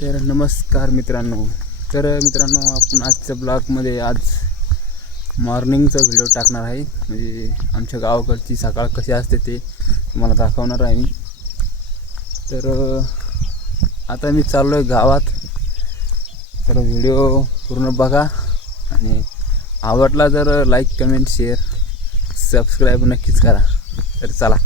तर नमस्कार मित्रांनो. तर मित्रांनो आपण आजच्या ब्लॉगमध्ये आज मॉर्निंगचा व्हिडिओ टाकणार आहे. म्हणजे आमच्या गावाकडची सकाळ कशी असते ते तुम्हाला दाखवणार आहे मी. तर आता मी चाललो आहे गावात. तर व्हिडिओ पूर्ण बघा. आणि आवडला तर लाईक कमेंट शेअर सबस्क्राईब नक्कीच करा. तर चला.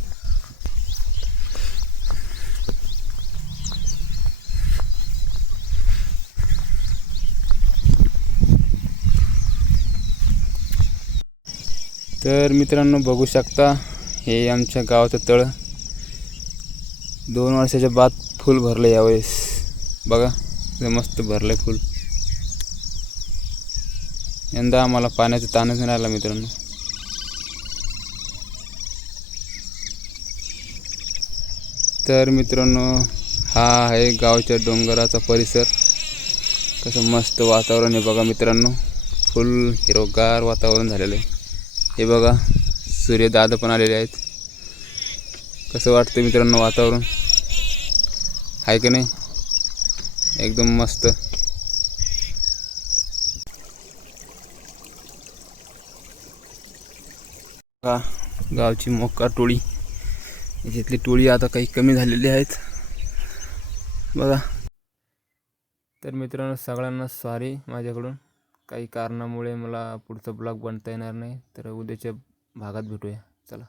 तर मित्रांनो बघू शकता हे आमच्या गावाचं तळ. दोन वर्षाच्या बाद फुल भरलं यावेळेस. बघा मस्त भरलं फुल. यंदा आम्हाला पाण्याचा ताणच नाही आला मित्रांनो. तर मित्रांनो हा आहे गावच्या डोंगराचा परिसर. कसं मस्त वातावरण आहे बघा मित्रांनो. फुल हिरोगार वातावरण झालेलं आहे. हे बघा सूर्यदादा पण आलेले आहेत. कसं वाटतं मित्रांनो वातावरण? आहे का नाही? एकदम मस्त. गावची मोका टोळी. याच्यातली टोळी आता काही कमी झालेली आहेत. बघा. तर मित्रांनो सगळ्यांना सॉरी माझ्याकडून. काही कारणामुळे मला पुढचा ब्लॉग बनता येणार नाही तर उद्याच्या भागात भेटूया. चला.